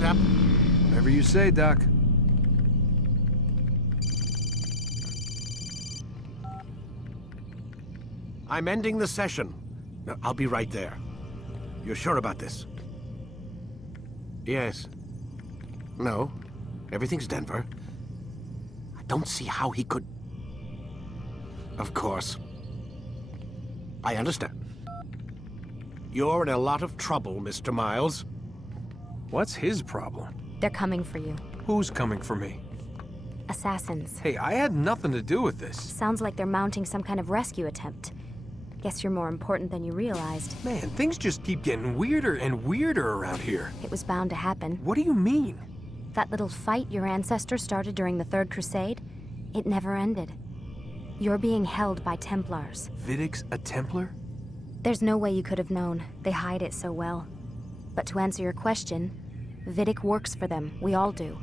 get up. Whatever you say, Doc. I'm ending the session. No, I'll be right there. You're sure about this? Yes. No. Everything's Denver. I don't see how he could... Of course. I understand. You're in a lot of trouble, Mr. Miles. What's his problem? They're coming for you. Who's coming for me? Assassins. Hey, I had nothing to do with this. Sounds like they're mounting some kind of rescue attempt. Guess you're more important than you realized. Man, things just keep getting weirder and weirder around here. It was bound to happen. What do you mean? That little fight your ancestors started during the Third Crusade, it never ended. You're being held by Templars. Vidic's a Templar? There's no way you could have known. They hide it so well. But to answer your question, Vidic works for them. We all do.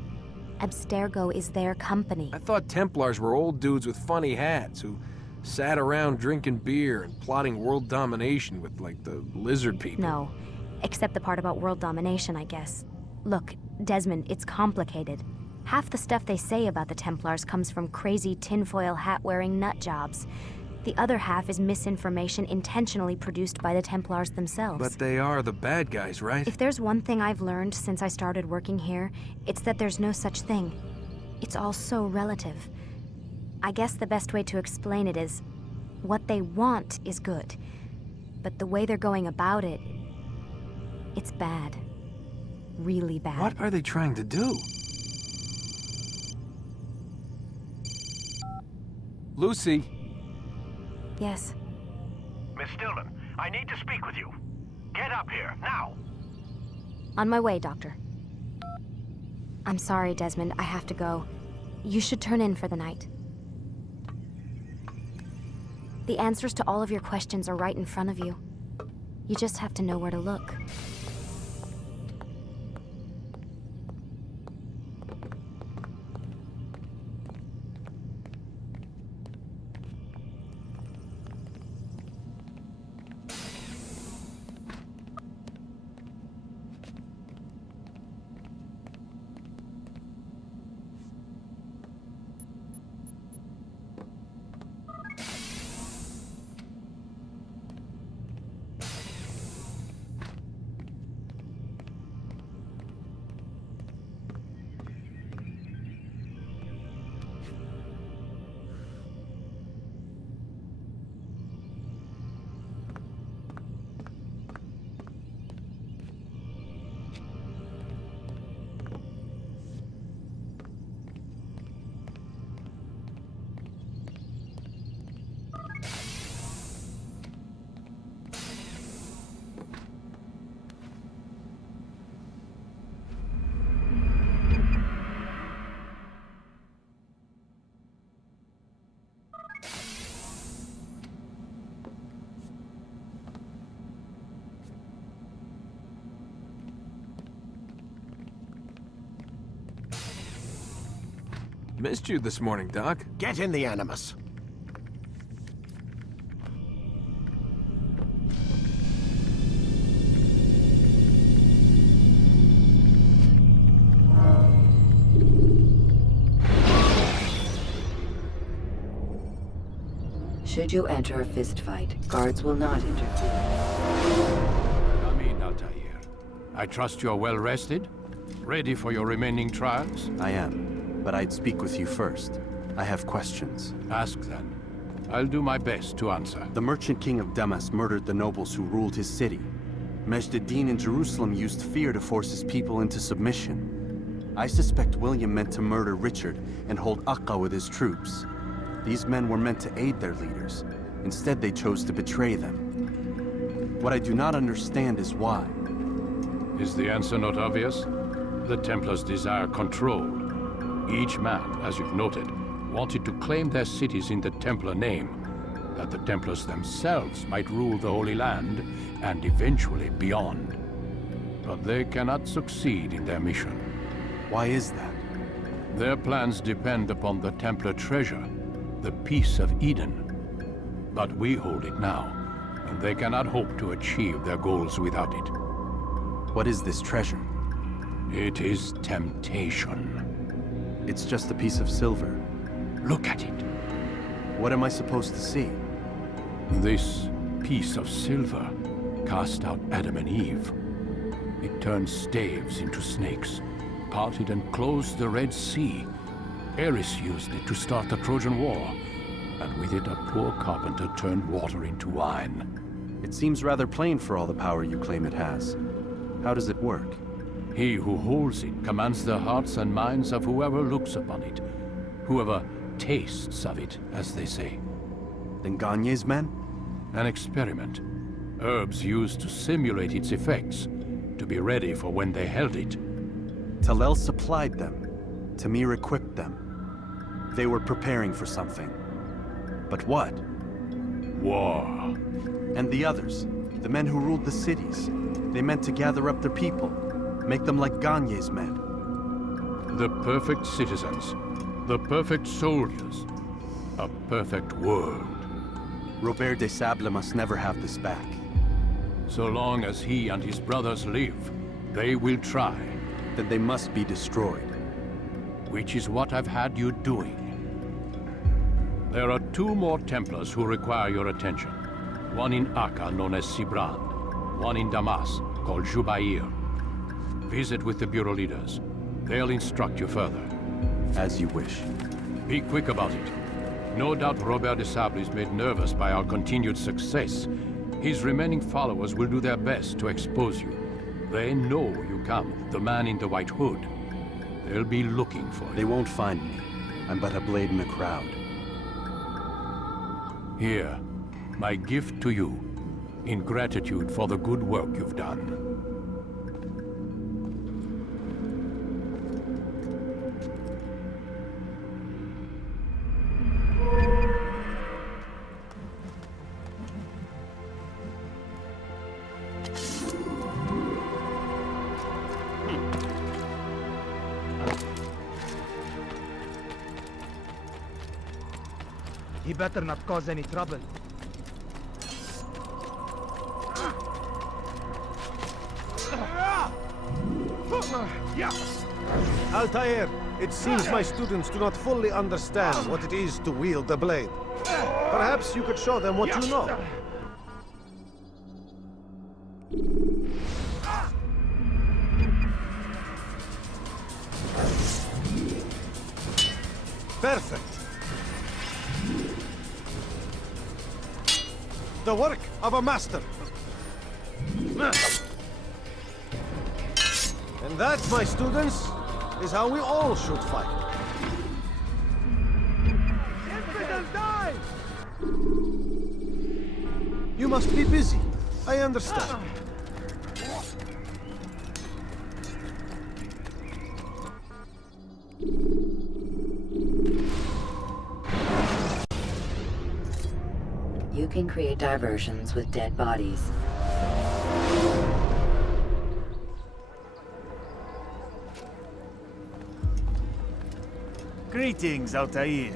Abstergo is their company. I thought Templars were old dudes with funny hats who sat around drinking beer and plotting world domination with, like, the lizard people. No. Except the part about world domination, I guess. Look, Desmond, it's complicated. Half the stuff they say about the Templars comes from crazy tinfoil hat-wearing nut jobs. The other half is misinformation intentionally produced by the Templars themselves. But they are the bad guys, right? If there's one thing I've learned since I started working here, it's that there's no such thing. It's all so relative. I guess the best way to explain it is, what they want is good. But the way they're going about it, it's bad. Really bad. What are they trying to do? Lucy. Yes. Miss Stillman, I need to speak with you. Get up here, now! On my way, Doctor. I'm sorry, Desmond. I have to go. You should turn in for the night. The answers to all of your questions are right in front of you. You just have to know where to look. Missed you this morning, Doc. Get in the Animus. Should you enter a fistfight, guards will not interfere. Amin, Altair. I trust you are well rested? Ready for your remaining trials? I am, but I'd speak with you first. I have questions. Ask then. I'll do my best to answer. The merchant king of Damas murdered the nobles who ruled his city. Majd-ad-Din in Jerusalem used fear to force his people into submission. I suspect William meant to murder Richard and hold Aqqa with his troops. These men were meant to aid their leaders. Instead, they chose to betray them. What I do not understand is why. Is the answer not obvious? The Templars desire control. Each man, as you've noted, wanted to claim their cities in the Templar name, that the Templars themselves might rule the Holy Land, and eventually beyond. But they cannot succeed in their mission. Why is that? Their plans depend upon the Templar treasure, the Peace of Eden. But we hold it now, and they cannot hope to achieve their goals without it. What is this treasure? It is temptation. It's just a piece of silver. Look at it. What am I supposed to see? This piece of silver cast out Adam and Eve. It turned staves into snakes, parted and closed the Red Sea. Ares used it to start the Trojan War, and with it a poor carpenter turned water into wine. It seems rather plain for all the power you claim it has. How does it work? He who holds it commands the hearts and minds of whoever looks upon it, whoever tastes of it, as they say. Then Gagne's men? An experiment. Herbs used to simulate its effects, to be ready for when they held it. Talel supplied them. Tamir equipped them. They were preparing for something. But what? War. And the others, the men who ruled the cities, they meant to gather up their people, make them like Gagne's men. The perfect citizens, the perfect soldiers, a perfect world. Robert de Sable must never have this back. So long as he and his brothers live, they will try. Then they must be destroyed. Which is what I've had you doing. There are 2 more Templars who require your attention. One in Akka, known as Sibrand. One in Damas, called Jubair. Visit with the Bureau leaders. They'll instruct you further. As you wish. Be quick about it. No doubt Robert de Sable is made nervous by our continued success. His remaining followers will do their best to expose you. They know you come, the man in the white hood. They'll be looking for you. They won't find me. I'm but a blade in the crowd. Here, my gift to you, in gratitude for the good work you've done. He better not cause any trouble. Altair, it seems my students do not fully understand what it is to wield the blade. Perhaps you could show them what you know. Perfect. The work of a master. And that, my students, is how we all should fight. You must be busy. I understand. You can create diversions with dead bodies. Greetings, Altair.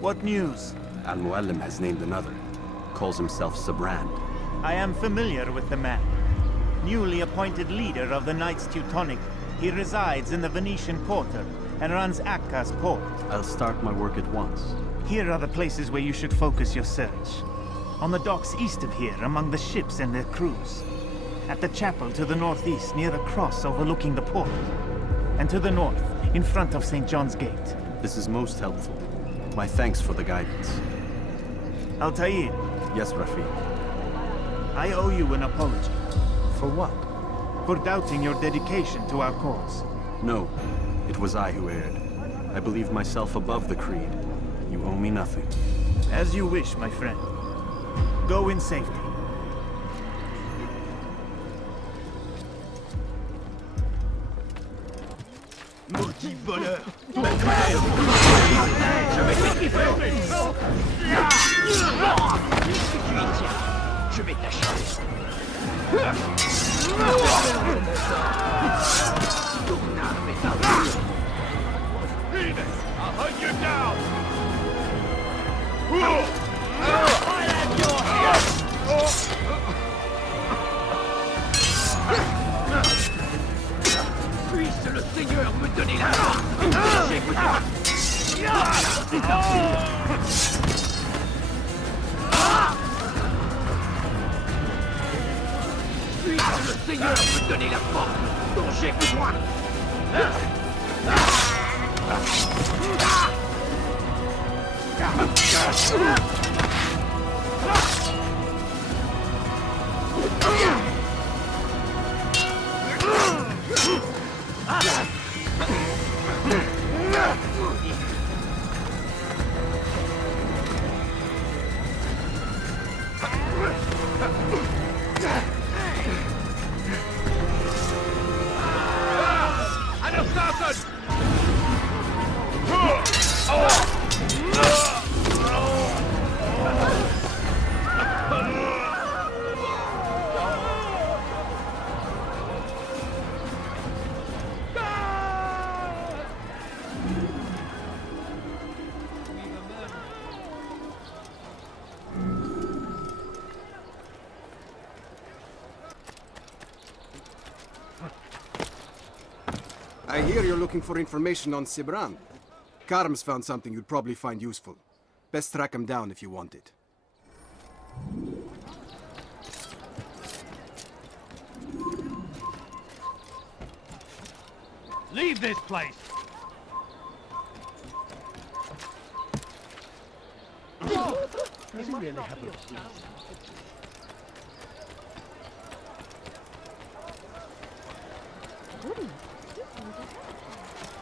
What news? Al-Muallim has named another. Calls himself Sibrand. I am familiar with the man. Newly appointed leader of the Knights Teutonic, he resides in the Venetian Quarter and runs Akka's port. I'll start my work at once. Here are the places where you should focus your search. On the docks east of here, among the ships and their crews. At the chapel to the northeast, near the cross overlooking the port. And to the north, in front of St. John's Gate. This is most helpful. My thanks for the guidance. Altair, Yes, Rafiq. I owe you an apology. For what? For doubting your dedication to our cause. No, it was I who erred. I believe myself above the creed. You owe me nothing. As you wish, my friend. Go in safety. Maudit voleur! Je vais t'achever. I'll hunt you down! Puisse le Seigneur me donner la force. Puisse le Seigneur me donner la force dont j'ai besoin. I hear you're looking for information on Sibran. Karm's found something you'd probably find useful. Best track him down if you want it. Leave this place! Does he really have a...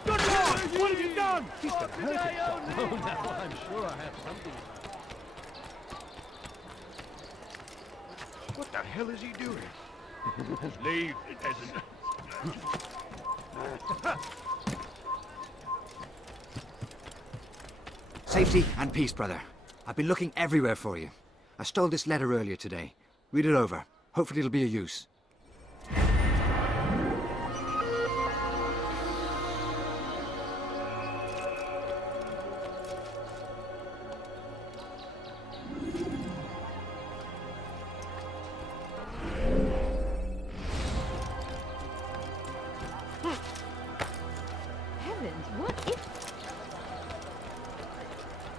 Good Lord! What have you done? He's gonna hurt himself. Oh, no, I'm sure I have something. What the hell is he doing? Leave the peasant. Safety and peace, brother. I've been looking everywhere for you. I stole this letter earlier today. Read it over. Hopefully it'll be of use.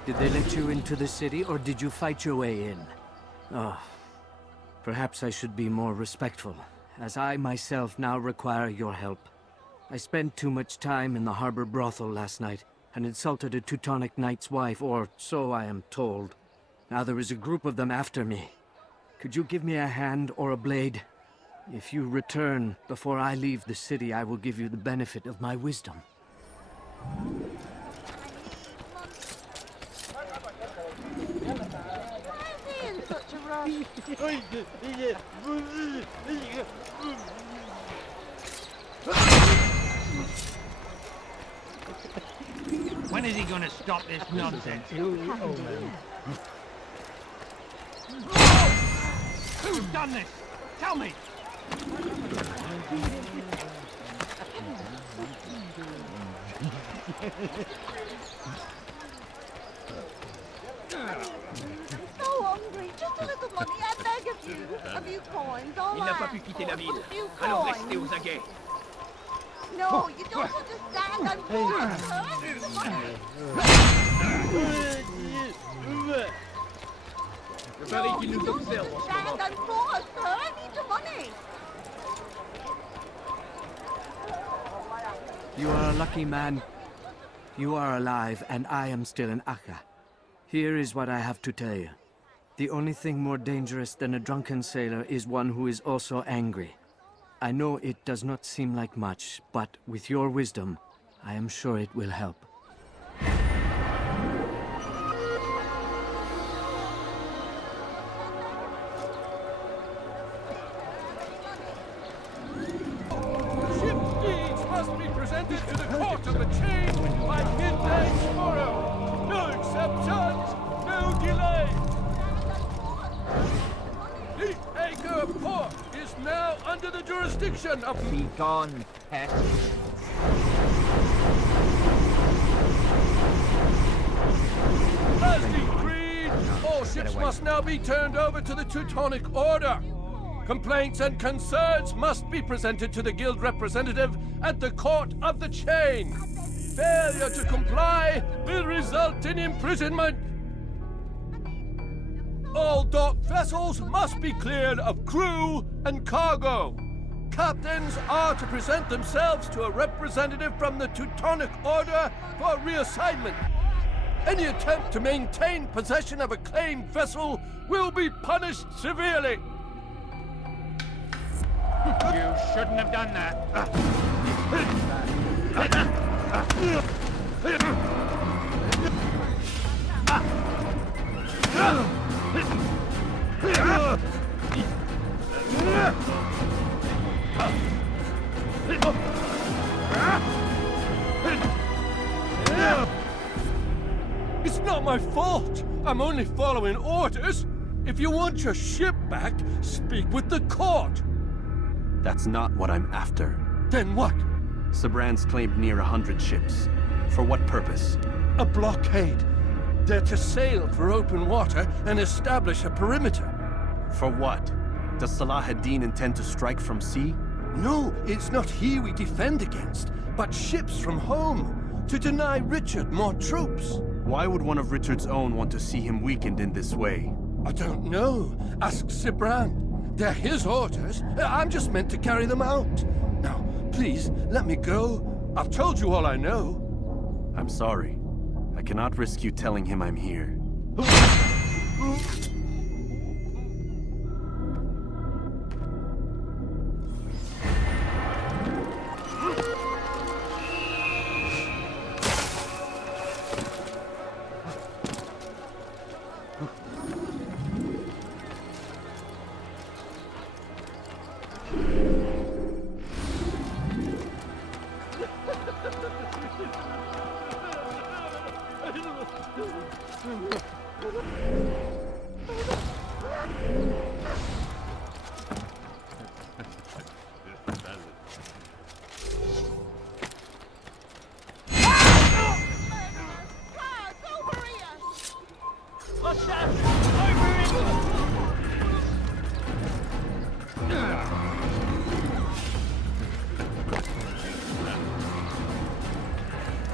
Did they let you into the city, or did you fight your way in? Oh, perhaps I should be more respectful, as I myself now require your help. I spent too much time in the harbor brothel last night, and insulted a Teutonic knight's wife, or so I am told. Now there is a group of them after me. Could you give me a hand or a blade? If you return before I leave the city, I will give you the benefit of my wisdom. When is he gonna stop this nonsense? Who's done this? Tell me! So hungry, just a little money, I beg of you. A few coins, all Il n'a pas pu quitter la ville. Alors restez aux aguets. No, you don't understand. I'm poor. I need the money. Je parie qu'il nous observe en ce moment. I'm poor, sir. I need the money. You are a lucky man. You are alive, and I am still in Akka. Here is what I have to tell you. The only thing more dangerous than a drunken sailor is one who is also angry. I know it does not seem like much, but with your wisdom, I am sure it will help. Ship's deeds must be presented to the court of the chain by midday tomorrow. No exceptions, no delay. The Acre Port is now under the jurisdiction of... Be gone, pest. As decreed, all ships must now be turned over to the Teutonic Order. Complaints and concerns must be presented to the guild representative at the Court of the Chain. Failure to comply will result in imprisonment. All docked vessels must be cleared of crew and cargo. Captains are to present themselves to a representative from the Teutonic Order for reassignment. Any attempt to maintain possession of a claimed vessel will be punished severely. You shouldn't have done that. It's not my fault. I'm only following orders. If you want your ship back, speak with the court. That's not what I'm after. Then what? Sabran's claimed near 100 ships. For what purpose? A blockade. They're to sail for open water and establish a perimeter. For what? Does Salah ad-Din intend to strike from sea? No, it's not he we defend against, but ships from home, to deny Richard more troops. Why would one of Richard's own want to see him weakened in this way? I don't know. Ask Sibran. They're his orders. I'm just meant to carry them out. Now, please, let me go. I've told you all I know. I'm sorry. I cannot risk you telling him I'm here.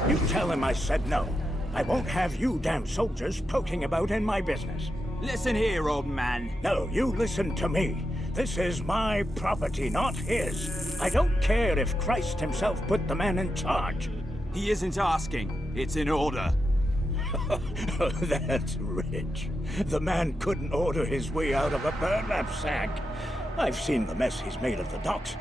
You tell him I said no. I won't have you damn soldiers poking about in my business. Listen here, old man. No, you listen to me. This is my property, not his. I don't care if Christ himself put the man in charge. He isn't asking. It's in order. That's rich. The man couldn't order his way out of a burlap sack. I've seen the mess he's made of the docks.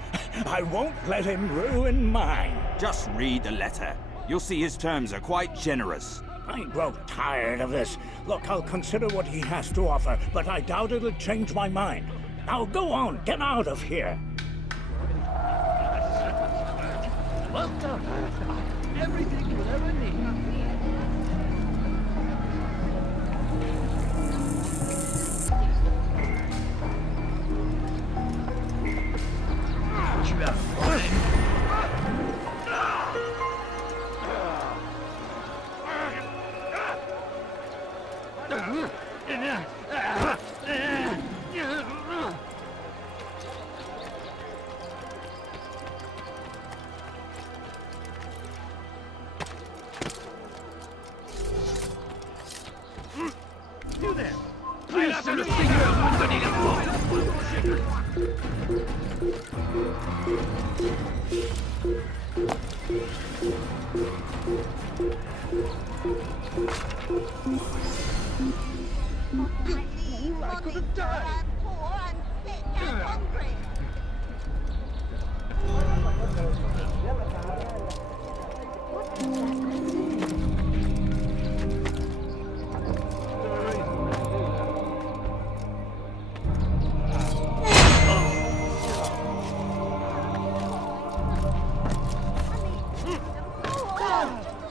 I won't let him ruin mine. Just read the letter. You'll see his terms are quite generous. I grow tired of this. Look, I'll consider what he has to offer, but I doubt it'll change my mind. Now go on, get out of here. Welcome. Everything you'll ever need. You have fun. You there! Please send a finger up when you I could have died. I'm poor, I'm sick, I'm hungry.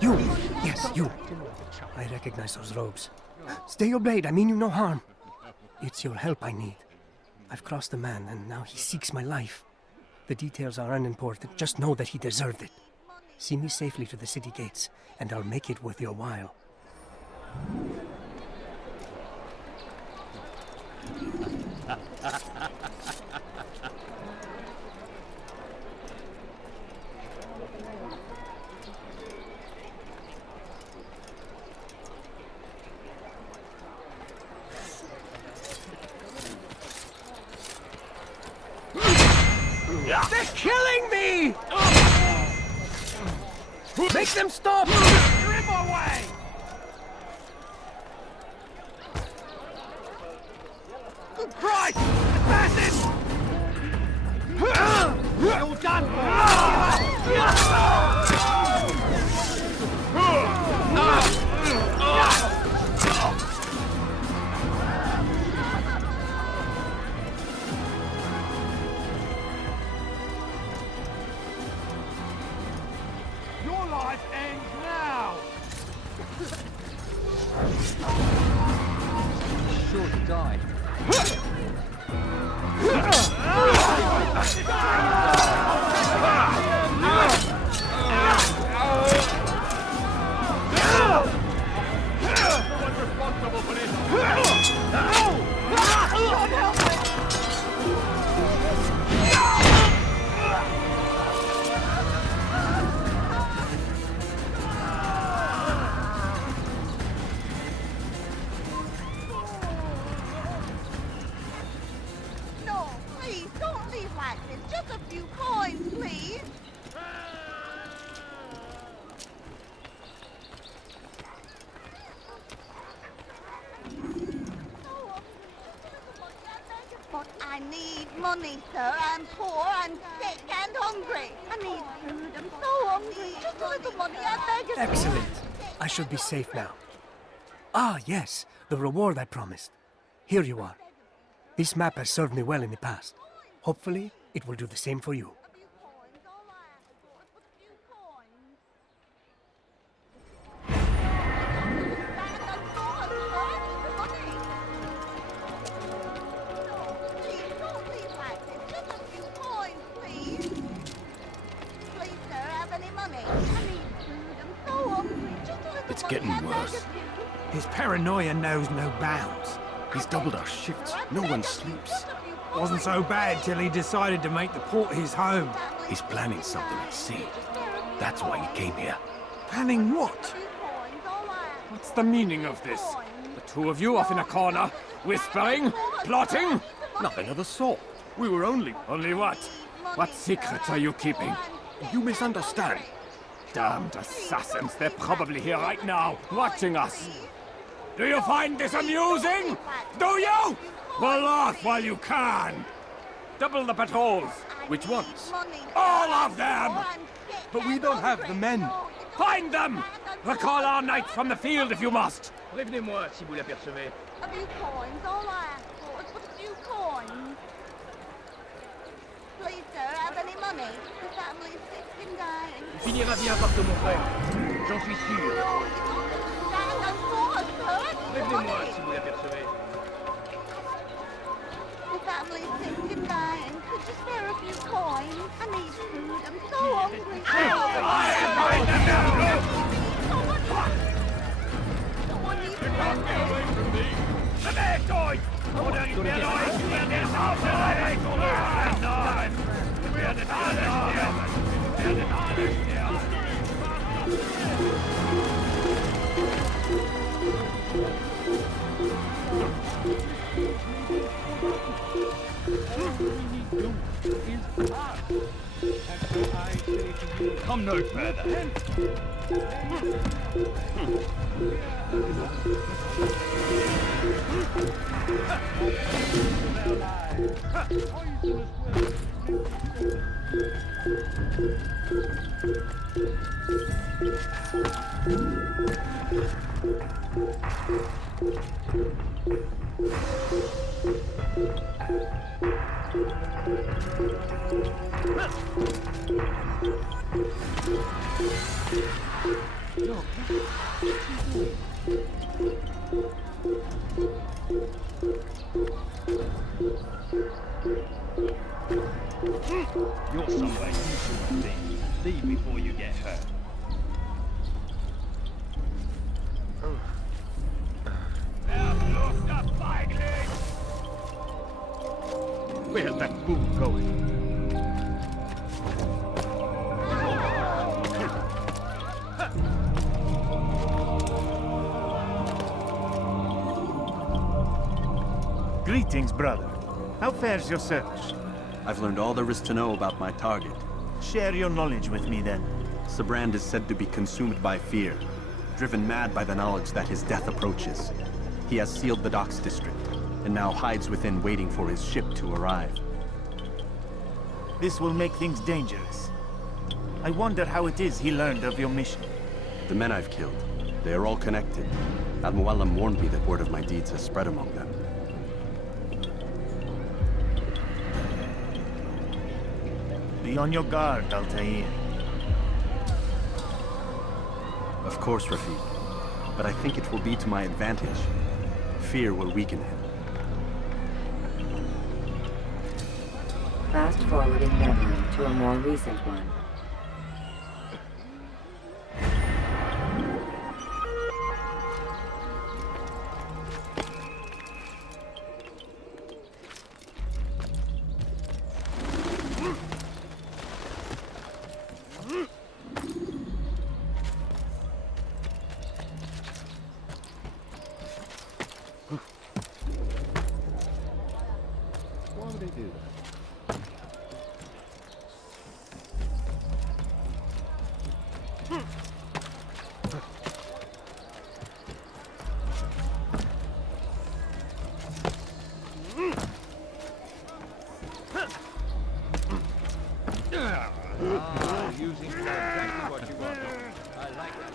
You! Yes, you. I recognize those robes. Stay your blade, I mean you no harm. It's your help I need. I've crossed the man, and now he seeks my life. The details are unimportant, just know that he deserved it. See me safely to the city gates, and I'll make it worth your while. Make them stop! You're in my way! Good Christ! Assassin! You're done! Your life ends now! Sure to die. No, please, don't leave like this. Just a few coins, please. But I need money, sir. I'm poor, I'm sick and hungry. I need food. I'm so hungry. Just a little money, I beg of you. Excellent. I should be safe now. Ah, yes, the reward I promised. Here you are. This map has served me well in the past. Hopefully, it will do the same for you. It's getting worse. His paranoia knows no bounds. He's doubled our shifts. No one sleeps. Wasn't so bad till he decided to make the port his home. He's planning something at sea. That's why he came here. Planning what? What's the meaning of this? The two of you off in a corner, whispering, plotting? Nothing of the sort. We were only... Only what? What secrets are you keeping? You misunderstand. Damned assassins, they're probably here right now, watching us. Do you find this amusing? Do you? Well, laugh while you can. Double the patrols. Which ones? All of them! But we don't have the men. Find them! Recall our knights from the field if you must. Prévenez-moi si vous l'apercevez. A few coins, all I ask for is but a few coins. Please, sir, have any money? The family's sick and dying. Il finira bien par te mon frère. J'en suis sûr. No, you don't understand. I'm poor, sir. Prévenez-moi si vous l'apercevez. The family's sick and dying. Could you spare a few coins? I need food. I'm so hungry. Someone needs Come no further. You're somewhere you shouldn't be. Leave before you get hurt. Where's that fool going? Greetings, brother. How fares your search? I've learned all there is to know about my target. Share your knowledge with me, then. Sibrand is said to be consumed by fear, driven mad by the knowledge that his death approaches. He has sealed the docks district, and now hides within waiting for his ship to arrive. This will make things dangerous. I wonder how it is he learned of your mission. The men I've killed, they are all connected. Al-Mualim warned me that word of my deeds has spread among them. Be on your guard, Altair. Of course, Rafiq. But I think it will be to my advantage. Fear will weaken him. Fast-forwarding memory to a more recent one. Why would they do that? Using exactly what you want. I like that.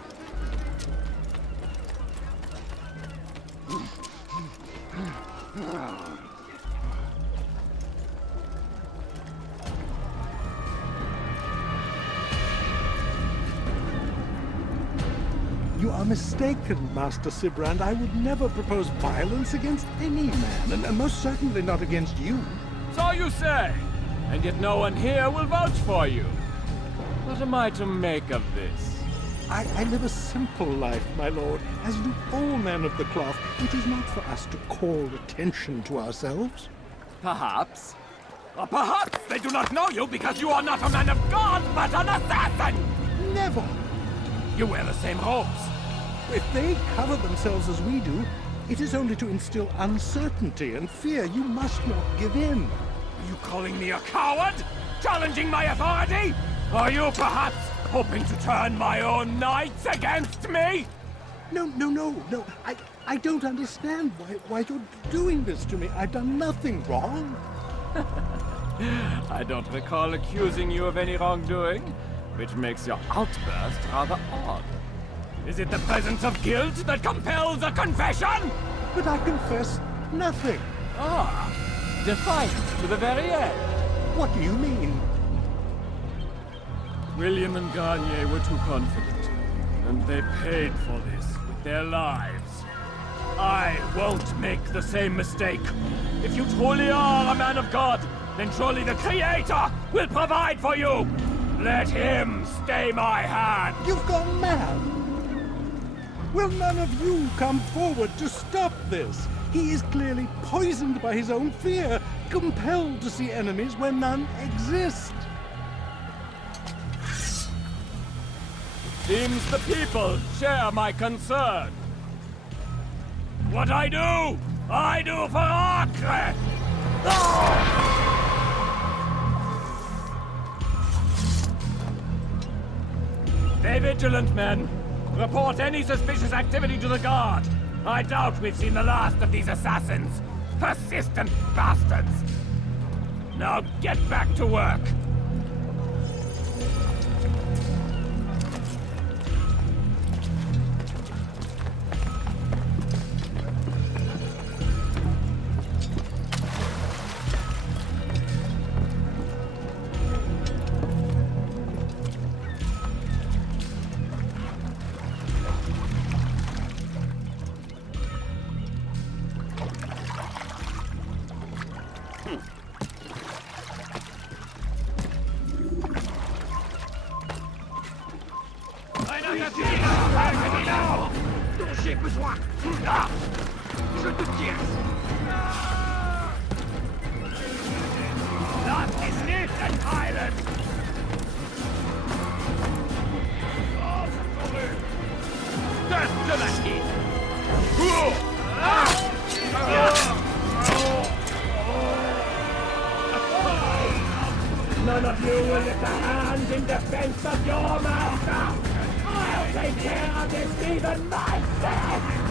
You are mistaken, Master Sibrand. I would never propose violence against any man, and most certainly not against you. So you say, and yet no one here will vouch for you. What am I to make of this? I live a simple life, my lord, as do all men of the cloth. It is not for us to call attention to ourselves. Perhaps. Or perhaps they do not know you because you are not a man of God, but an assassin! Never! You wear the same robes. If they cover themselves as we do, it is only to instill uncertainty and fear. You must not give in. Are you calling me a coward? Challenging my authority? Are you perhaps hoping to turn my own knights against me? No. I don't understand why you're doing this to me. I've done nothing wrong. I don't recall accusing you of any wrongdoing, which makes your outburst rather odd. Is it the presence of guilt that compels a confession? But I confess nothing. Ah, defiant to the very end. What do you mean? William and Garnier were too confident, and they paid for this with their lives. I won't make the same mistake. If you truly are a man of God, then surely the Creator will provide for you. Let him stay my hand. You've gone mad. Will none of you come forward to stop this? He is clearly poisoned by his own fear, compelled to see enemies where none exist. Seems the people share my concern. What I do for Acre! Stay vigilant, men. Report any suspicious activity to the guard. I doubt we've seen the last of these assassins. Persistent bastards. Now get back to work. Dont j'ai besoin. Je te tiens. That is it, an island! Death to the heat! None of you will lift a hand in in defense of your master! I'll take care of this even myself!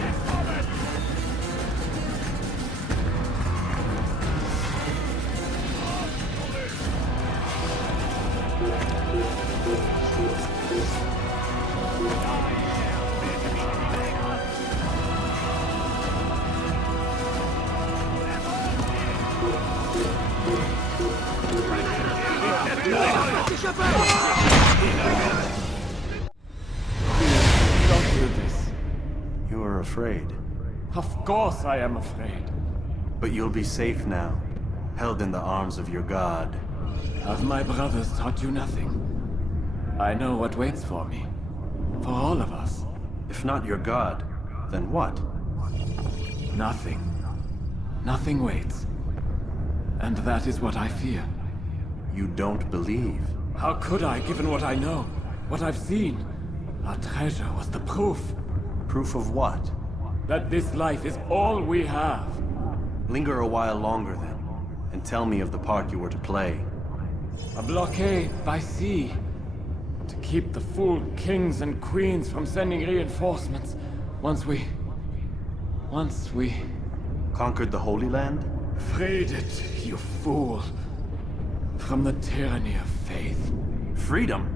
Don't do this. You are afraid. Of course I am afraid. But you'll be safe now, held in the arms of your god. Have my brothers taught you nothing? I know what waits for me. For all of us. If not your god, then what? Nothing. Nothing waits. And that is what I fear. You don't believe? How could I, given what I know? What I've seen? Our treasure was the proof. Proof of what? That this life is all we have. Linger a while longer then, and tell me of the part you were to play. A blockade by sea. To keep the fool kings and queens from sending reinforcements. Once we... Conquered the Holy Land? Freed it, you fool. From the tyranny of faith. Freedom?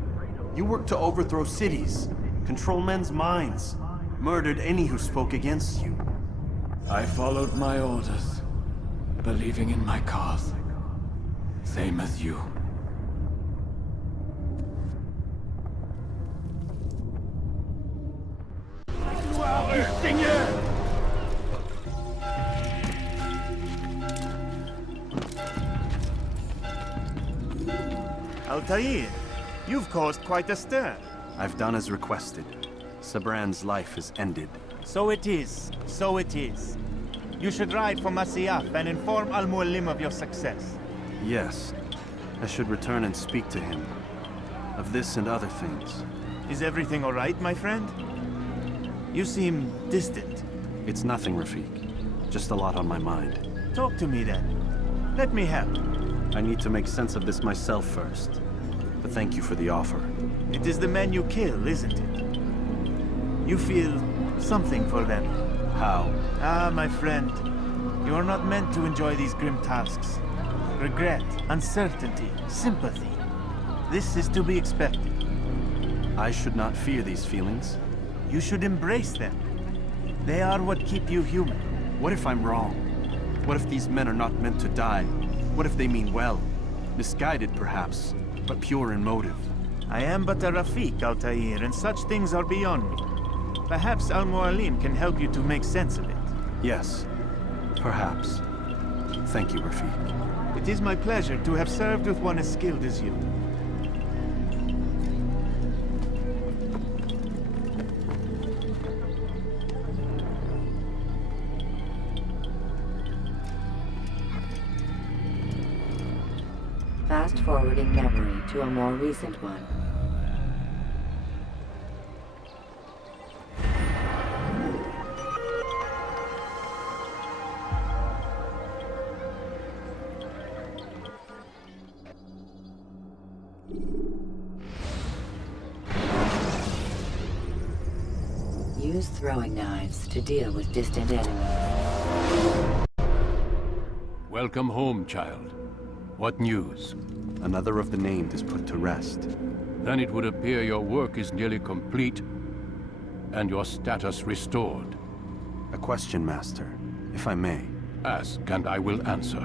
You worked to overthrow cities, control men's minds, murdered any who spoke against you. I followed my orders, believing in my cause. Same as you. Altair, you've caused quite a stir. I've done as requested. Sabran's life is ended. So it is. So it is. You should ride for Masyaf and inform Al-Mualim of your success. Yes. I should return and speak to him. Of this and other things. Is everything all right, my friend? You seem distant. It's nothing, Rafik. Just a lot on my mind. Talk to me then. Let me help. I need to make sense of this myself first. But thank you for the offer. It is the men you kill, isn't it? You feel something for them. How? Ah, my friend. You are not meant to enjoy these grim tasks. Regret, uncertainty, sympathy. This is to be expected. I should not fear these feelings. You should embrace them. They are what keep you human. What if I'm wrong? What if these men are not meant to die? What if they mean well? Misguided, perhaps, but pure in motive. I am but a Rafik, Altair, and such things are beyond me. Perhaps Al-Mualim can help you to make sense of it. Yes, perhaps. Thank you, Rafik. It is my pleasure to have served with one as skilled as you. Fast-forwarding memory to a more recent one. Use throwing knives to deal with distant enemies. Welcome home, child. What news? Another of the named is put to rest. Then it would appear your work is nearly complete, and your status restored. A question, Master, if I may. Ask, and I will answer.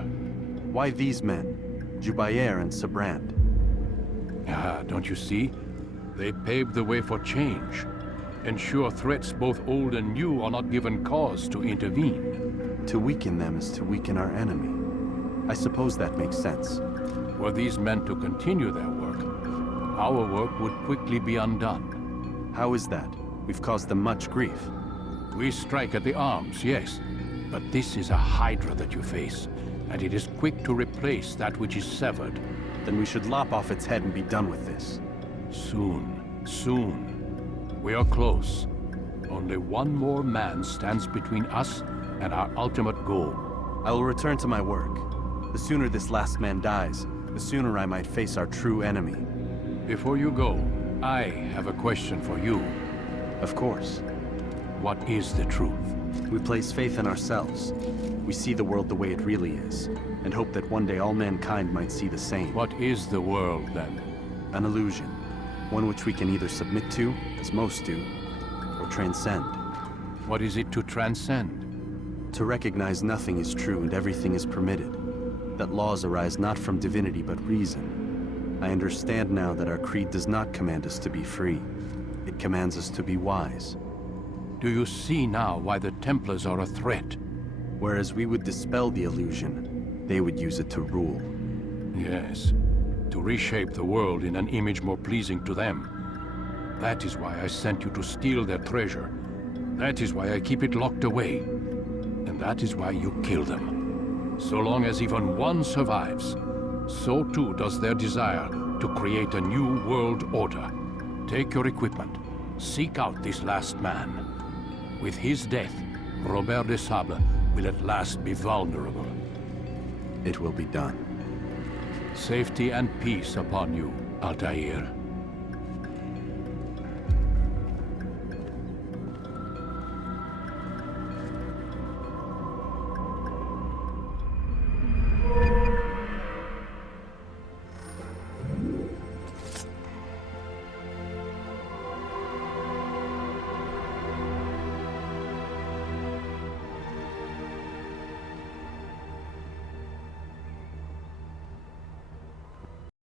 Why these men? Jubayer and Sabrand? Ah, don't you see? They paved the way for change. Ensure threats both old and new are not given cause to intervene. To weaken them is to weaken our enemy. I suppose that makes sense. Were these men to continue their work, our work would quickly be undone. How is that? We've caused them much grief. We strike at the arms, yes. But this is a hydra that you face, and it is quick to replace that which is severed. Then we should lop off its head and be done with this. Soon, soon. We are close. Only one more man stands between us and our ultimate goal. I will return to my work. The sooner this last man dies, the sooner I might face our true enemy. Before you go, I have a question for you. Of course. What is the truth? We place faith in ourselves. We see the world the way it really is, and hope that one day all mankind might see the same. What is the world, then? An illusion. One which we can either submit to, as most do, or transcend. What is it to transcend? To recognize nothing is true and everything is permitted. That laws arise not from divinity but reason. I understand now that our creed does not command us to be free. It commands us to be wise. Do you see now why the Templars are a threat? Whereas we would dispel the illusion, they would use it to rule. Yes, to reshape the world in an image more pleasing to them. That is why I sent you to steal their treasure. That is why I keep it locked away. And that is why you kill them. So long as even one survives, so too does their desire to create a new world order. Take your equipment. Seek out this last man. With his death, Robert de Sable will at last be vulnerable. It will be done. Safety and peace upon you, Altair.